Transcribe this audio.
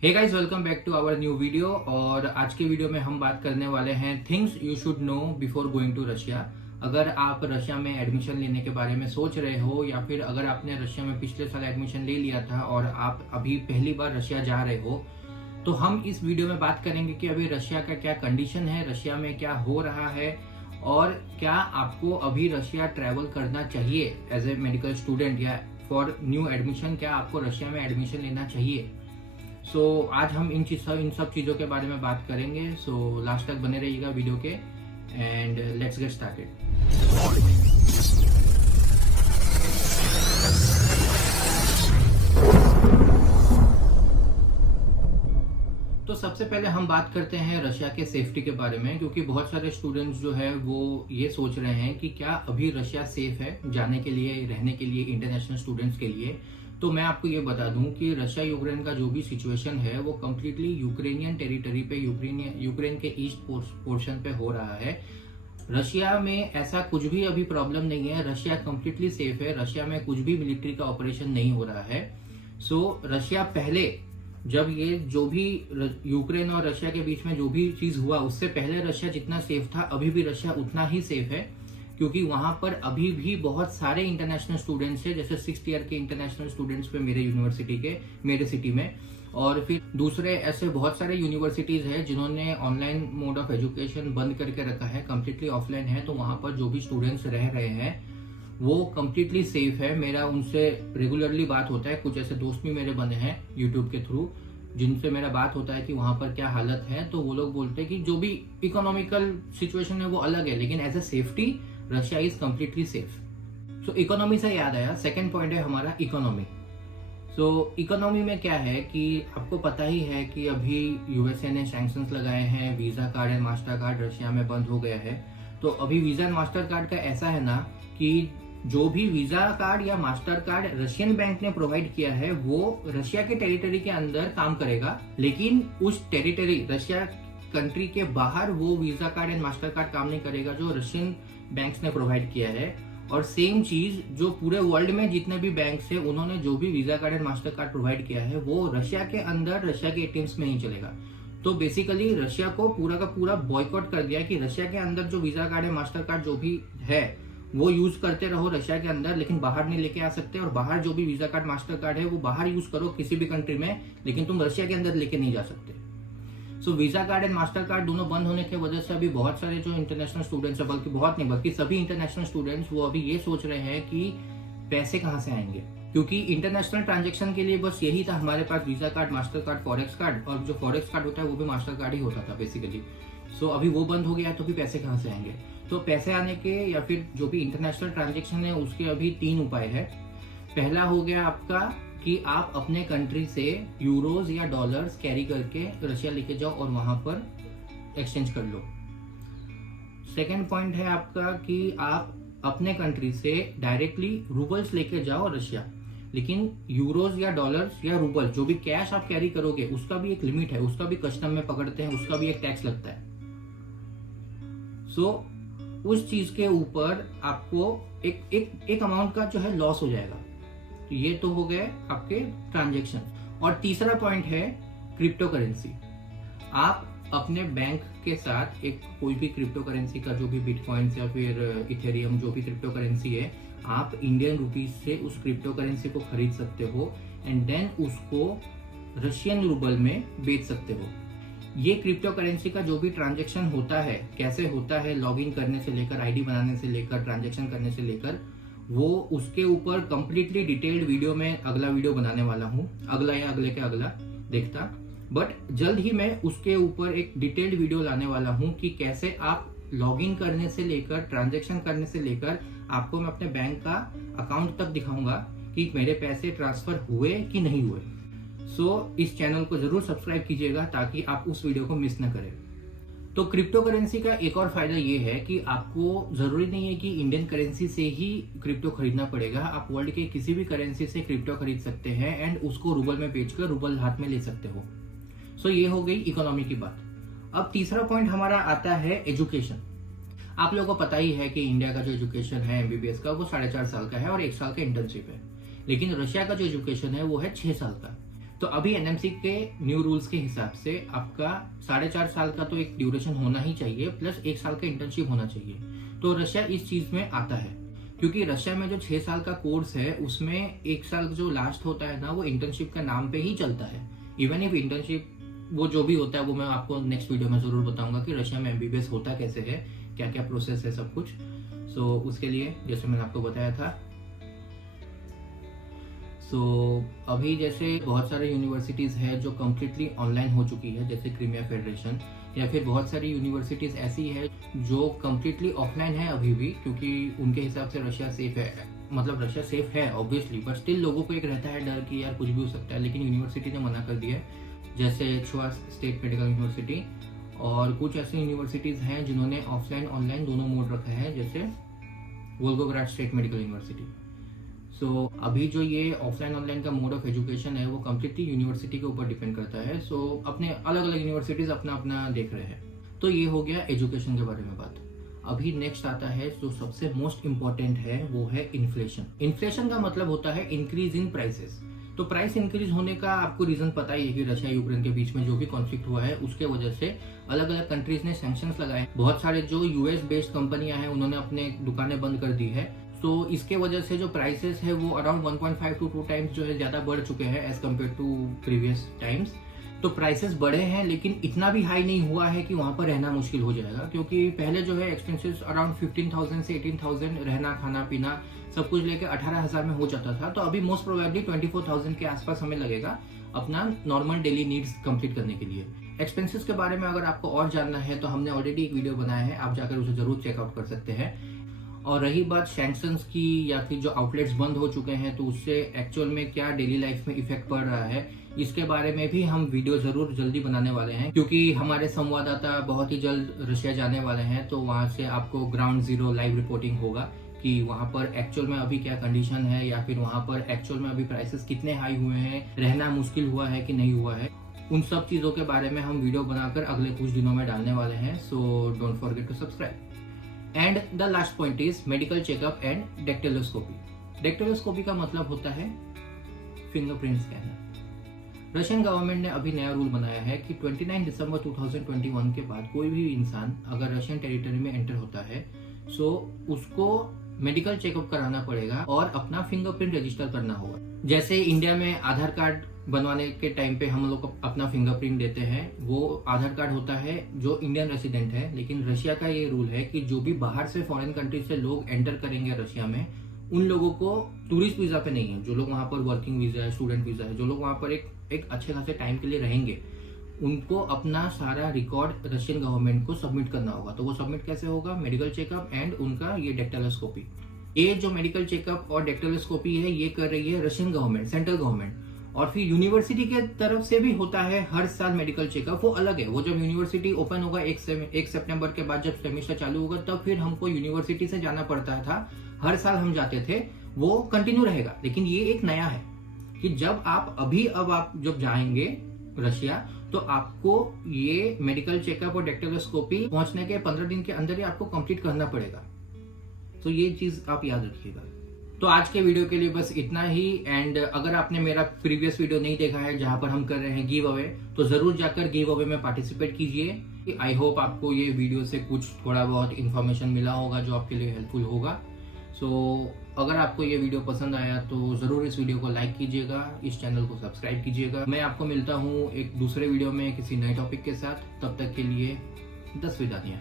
Hey guys, welcome back to our new video. और आज के वीडियो में हम बात करने वाले हैं things you should know before going to Russia. अगर आप रशिया में एडमिशन लेने के बारे में सोच रहे हो या फिर अगर आपने रशिया में पिछले साल एडमिशन ले लिया था और आप अभी पहली बार रशिया जा रहे हो, तो हम इस वीडियो में बात करेंगे कि अभी रशिया का क्या कंडीशन है, रशिया में क्या हो रहा है और क्या आपको अभी रशिया ट्रैवल करना चाहिए एज ए मेडिकल स्टूडेंट या फॉर न्यू एडमिशन, क्या आपको रशिया में एडमिशन लेना चाहिए। आज हम इन सब चीज़ों के बारे में बात करेंगे। लास्ट तक बने रहिएगा वीडियो के एंड लेट्स गेट स्टार्टेड। तो सबसे पहले हम बात करते हैं रशिया के सेफ्टी के बारे में, क्योंकि बहुत सारे स्टूडेंट्स जो है वो ये सोच रहे हैं कि क्या अभी रशिया सेफ है जाने के लिए, रहने के लिए, इंटरनेशनल स्टूडेंट्स के लिए। तो मैं आपको ये बता दूं कि रशिया यूक्रेन का जो भी सिचुएशन है वो कम्प्लीटली यूक्रेनियन टेरिटरी पे, यूक्रेन के ईस्ट पोर्शन पे हो रहा है। रशिया में ऐसा कुछ भी अभी प्रॉब्लम नहीं है, रशिया कम्प्लीटली सेफ है, रशिया में कुछ भी मिलिट्री का ऑपरेशन नहीं हो रहा है। रशिया पहले, जब ये जो भी यूक्रेन और रशिया के बीच में जो भी चीज हुआ, उससे पहले रशिया जितना सेफ था अभी भी रशिया उतना ही सेफ है, क्योंकि वहां पर अभी भी बहुत सारे इंटरनेशनल स्टूडेंट्स हैं। जैसे 6th ईयर के इंटरनेशनल स्टूडेंट्स पे मेरे यूनिवर्सिटी के, मेरे सिटी में, और फिर दूसरे ऐसे बहुत सारे यूनिवर्सिटीज हैं जिन्होंने ऑनलाइन मोड ऑफ एजुकेशन बंद करके रखा है, कम्प्लीटली ऑफलाइन है। तो वहां पर जो भी स्टूडेंट्स रह रहे हैं वो कम्प्लीटली सेफ है। मेरा उनसे रेगुलरली बात होता है, कुछ ऐसे दोस्त भी मेरे बने हैं यूट्यूब के थ्रू जिनसे मेरा बात होता है कि वहां पर क्या हालत है। तो वो लोग बोलते हैं कि जो भी इकोनॉमिकल सिचुएशन है वो अलग है, लेकिन as a safety Russia is completely safe. Economy से याद आया, सेकेंड पॉइंट है हमारा इकोनॉमी। इकोनॉमी में क्या है कि आपको पता ही है कि अभी यूएसए ने सैंक्शंस लगाए हैं, visa card and master card Russia में बंद हो गया है। तो अभी वीजा एंड मास्टर कार्ड का ऐसा है ना कि जो भी वीजा कार्ड या मास्टर कार्ड रशियन बैंक ने प्रोवाइड किया है वो रशिया के टेरिटरी के अंदर काम करेगा, लेकिन उस टेरिटरी, रशिया कंट्री के बाहर वो visa card and master card काम नहीं करेगा जो रशियन बैंक्स ने प्रोवाइड किया है। और सेम चीज जो पूरे वर्ल्ड में जितने भी बैंक्स है उन्होंने जो भी visa card and master card provide किया है वो रशिया के अंदर, रशिया के एटीएम्स में ही चलेगा। तो बेसिकली रशिया को पूरा का पूरा बॉयकॉट कर दिया कि रशिया के अंदर जो वीजा कार्ड है, मास्टर कार्ड जो भी है वो यूज करते रहो रशिया के अंदर, लेकिन बाहर नहीं लेके आ सकते। और बाहर जो भी वीजा कार्ड, मास्टर कार्ड है वो बाहर यूज करो किसी भी कंट्री में, लेकिन तुम रशिया के अंदर लेके नहीं जा सकते। Visa card and master card दोनों बंद होने की वजह से अभी बहुत सारे जो इंटरनेशनल स्टूडेंट्स है, बल्कि सभी इंटरनेशनल स्टूडेंट्स वो अभी ये सोच रहे हैं कि पैसे कहाँ से आएंगे, क्योंकि इंटरनेशनल ट्रांजेक्शन के लिए बस यही था हमारे पास, visa card, master card, forex card, और जो फॉरेक्स कार्ड होता है वो भी मास्टर कार्ड ही होता था बेसिकली। अभी वो बंद हो गया तो भी पैसे कहाँ से आएंगे। तो पैसे आने के या फिर जो भी इंटरनेशनल ट्रांजेक्शन है उसके अभी 3 उपाय है। पहला हो गया आपका कि आप अपने कंट्री से यूरोज या डॉलर्स कैरी करके रशिया लेके जाओ और वहां पर एक्सचेंज कर लो। सेकेंड पॉइंट है आपका कि आप अपने कंट्री से डायरेक्टली रूबल्स लेके जाओ रशिया, लेकिन यूरोज या डॉलर्स या रूबल जो भी कैश आप कैरी करोगे उसका भी एक लिमिट है, उसका भी कस्टम में पकड़ते हैं, उसका भी एक टैक्स लगता है। उस चीज के ऊपर आपको एक अमाउंट का जो है लॉस हो जाएगा। तो ये तो हो गए आपके ट्रांजेक्शन। और तीसरा पॉइंट है क्रिप्टो करेंसी। आप अपने बैंक के साथ एक कोई भी क्रिप्टो करेंसी का, जो भी बिटकॉइन या फिर इथेरियम जो भी क्रिप्टो करेंसी है, आप इंडियन रुपीज से उस क्रिप्टो करेंसी को खरीद सकते हो एंड देन उसको रशियन रूबल में बेच सकते हो। ये क्रिप्टो करेंसी का जो भी ट्रांजेक्शन होता है, कैसे होता है, लॉगिन करने से लेकर, आईडी बनाने से लेकर, ट्रांजेक्शन करने से लेकर, वो उसके ऊपर कंप्लीटली डिटेल्ड वीडियो में अगला वीडियो बनाने वाला हूँ, अगला या अगले के अगला देखता, बट जल्द ही मैं उसके ऊपर एक डिटेल्ड वीडियो लाने वाला हूँ कि कैसे आप लॉगिन करने से लेकर, ट्रांजेक्शन करने से लेकर, आपको मैं अपने बैंक का अकाउंट तक दिखाऊंगा कि मेरे पैसे ट्रांसफर हुए कि नहीं हुए। इस चैनल को जरूर सब्सक्राइब कीजिएगा ताकि आप उस वीडियो को मिस न करें। तो क्रिप्टो करेंसी का एक और फायदा ये है कि आपको जरूरी नहीं है कि इंडियन करेंसी से ही क्रिप्टो खरीदना पड़ेगा। आप वर्ल्ड के किसी भी करेंसी से क्रिप्टो खरीद सकते हैं एंड उसको रूबल में बेचकर रूबल हाथ में ले सकते हो। ये हो गई इकोनॉमी की बात। अब तीसरा पॉइंट हमारा आता है एजुकेशन। आप लोगों को पता ही है कि इंडिया का जो एजुकेशन है एमबीबीएस का वो 4.5 साल का है और 1 साल का इंटर्नशिप है, लेकिन रशिया का जो एजुकेशन है वो है 6 साल का। तो अभी एनएमसी के न्यू रूल्स के हिसाब से आपका 4.5 साल का तो एक ड्यूरेशन होना ही चाहिए, प्लस 1 साल का इंटर्नशिप होना चाहिए। तो रशिया इस चीज में आता है, क्योंकि रशिया में जो 6 साल का कोर्स है उसमें 1 साल जो लास्ट होता है ना, वो इंटर्नशिप का नाम पे ही चलता है। इवन इफ इंटर्नशिप वो जो भी होता है वो मैं आपको नेक्स्ट वीडियो में जरूर बताऊंगा कि रशिया में एमबीबीएस होता कैसे है, क्या क्या प्रोसेस है, सब कुछ। सो उसके लिए जैसे मैंने आपको बताया था, अभी जैसे बहुत सारे यूनिवर्सिटीज है जो कम्प्लीटली ऑनलाइन हो चुकी है, जैसे क्रीमिया फेडरेशन, या फिर बहुत सारी यूनिवर्सिटीज ऐसी है जो कम्प्लीटली ऑफलाइन है अभी भी, क्योंकि उनके हिसाब से रशिया सेफ है। मतलब रशिया सेफ है ऑब्वियसली, बट स्टिल लोगों को एक रहता है डर कि यार कुछ भी हो सकता है, लेकिन यूनिवर्सिटी ने मना कर दिया है। जैसे छुआ स्टेट मेडिकल यूनिवर्सिटी, और कुछ ऐसी यूनिवर्सिटीज हैं जिन्होंने ऑफलाइन ऑनलाइन दोनों मोड रखा है, जैसे वोल्गोग्राड स्टेट मेडिकल यूनिवर्सिटी। अभी जो ये ऑफलाइन ऑनलाइन का मोड ऑफ एजुकेशन है वो कम्प्लीटली यूनिवर्सिटी के ऊपर डिपेंड करता है। अपने अलग अलग यूनिवर्सिटीज अपना अपना देख रहे हैं। तो ये हो गया एजुकेशन के बारे में बात। अभी नेक्स्ट आता है जो सबसे मोस्ट इम्पोर्टेंट है, वो है इन्फ्लेशन। इन्फ्लेशन का मतलब होता है इंक्रीज इन प्राइसेस। तो प्राइस इंक्रीज होने का आपको रीजन पता ही है कि रशिया यूक्रेन के बीच में जो भी कॉन्फ्लिक्ट हुआ है उसके वजह से अलग अलग कंट्रीज ने सैंक्शंस लगाए। बहुत सारे जो यूएस बेस्ड कंपनियां हैं उन्होंने अपने दुकानें बंद कर दी है। तो इसके वजह से जो प्राइसेस है वो अराउंड 1.5 to 2 टाइम्स जो है ज्यादा बढ़ चुके हैं as compared to previous times. तो प्राइसेस बढ़े हैं, लेकिन इतना भी हाई नहीं हुआ है कि वहां पर रहना मुश्किल हो जाएगा, क्योंकि पहले जो है एक्सपेंसेस अराउंड 15,000 से 18,000 रहना खाना पीना सब कुछ लेके 18,000 में हो जाता था। तो अभी मोस्ट प्रोबेबली 24,000 के आसपास हमें लगेगा अपना नॉर्मल डेली नीड्स कंप्लीट करने के लिए। एक्सपेंसेस के बारे में अगर आपको और जानना है तो हमने ऑलरेडी एक वीडियो बनाया है, आप जाकर उसे जरूर चेकआउट कर सकते हैं। और रही बात सैंक्शंस की या फिर जो आउटलेट्स बंद हो चुके हैं तो उससे एक्चुअल में क्या डेली लाइफ में इफेक्ट पड़ रहा है, इसके बारे में भी हम वीडियो जरूर जल्दी बनाने वाले हैं, क्योंकि हमारे संवाददाता बहुत ही जल्द रशिया जाने वाले हैं। तो वहां से आपको ग्राउंड जीरो लाइव रिपोर्टिंग होगा कि वहां पर एक्चुअल में अभी क्या कंडीशन है, या फिर वहां पर एक्चुअल में अभी प्राइसेस कितने हाई हुए हैं, रहना मुश्किल हुआ है कि नहीं हुआ है। उन सब चीजों के बारे में हम वीडियो बनाकर अगले कुछ दिनों में डालने वाले हैं। So don't forget to subscribe. And the last point is medical checkup and dactyloscopy. Dactyloscopy का मतलब होता है फिंगरप्रिंट स्कैनर। रशियन गवर्नमेंट ने अभी नया रूल बनाया है कि 29 दिसंबर 2021 के बाद कोई भी इंसान अगर रशियन टेरिटरी में एंटर होता है उसको मेडिकल चेकअप कराना पड़ेगा और अपना फिंगरप्रिंट रजिस्टर करना होगा। जैसे इंडिया में आधार कार्ड बनवाने के टाइम पे हम लोग अपना फिंगरप्रिंट देते हैं, वो आधार कार्ड होता है जो इंडियन रेसिडेंट है। लेकिन रशिया का ये रूल है कि जो भी बाहर से फॉरेन कंट्री से लोग एंटर करेंगे रशिया में, उन लोगों को टूरिस्ट वीजा पे नहीं है, जो लोग वहां पर वर्किंग वीजा है, स्टूडेंट वीजा है, जो लोग वहां पर एक अच्छे खासे टाइम के लिए रहेंगे, उनको अपना सारा रिकॉर्ड रशियन गवर्नमेंट को सबमिट करना होगा। तो वो सबमिट कैसे होगा? मेडिकल चेकअप एंड उनका ये डेक्टिलोस्कोपी। ये जो मेडिकल चेकअप और डेक्टिलोस्कोपी है ये कर रही है रशियन गवर्नमेंट, सेंट्रल गवर्नमेंट। और फिर यूनिवर्सिटी के तरफ से भी होता है हर साल मेडिकल चेकअप, वो अलग है। वो जब यूनिवर्सिटी ओपन होगा 1 सितंबर के बाद जब सेमेस्टर चालू होगा तब फिर हमको यूनिवर्सिटी से जाना पड़ता था, हर साल हम जाते थे, वो कंटिन्यू रहेगा। लेकिन ये एक नया है कि जब आप जब जाएंगे रशिया तो आपको ये मेडिकल चेकअप और डेक्टिलोस्कोपी पहुंचने के 15 दिन के अंदर ही आपको कंप्लीट करना पड़ेगा। तो ये चीज आप याद रखिएगा। तो आज के वीडियो के लिए बस इतना ही। एंड अगर आपने मेरा प्रीवियस वीडियो नहीं देखा है जहां पर हम कर रहे हैं गिव अवे, तो जरूर जाकर गिव अवे में पार्टिसिपेट कीजिए। आई होप आपको ये वीडियो से कुछ थोड़ा बहुत इन्फॉर्मेशन मिला होगा जो आपके लिए हेल्पफुल होगा। अगर आपको ये वीडियो पसंद आया तो जरूर इस वीडियो को लाइक कीजिएगा, इस चैनल को सब्सक्राइब कीजिएगा। मैं आपको मिलता हूँ एक दूसरे वीडियो में किसी नए टॉपिक के साथ। तब तक के लिए 10 विदाइयां।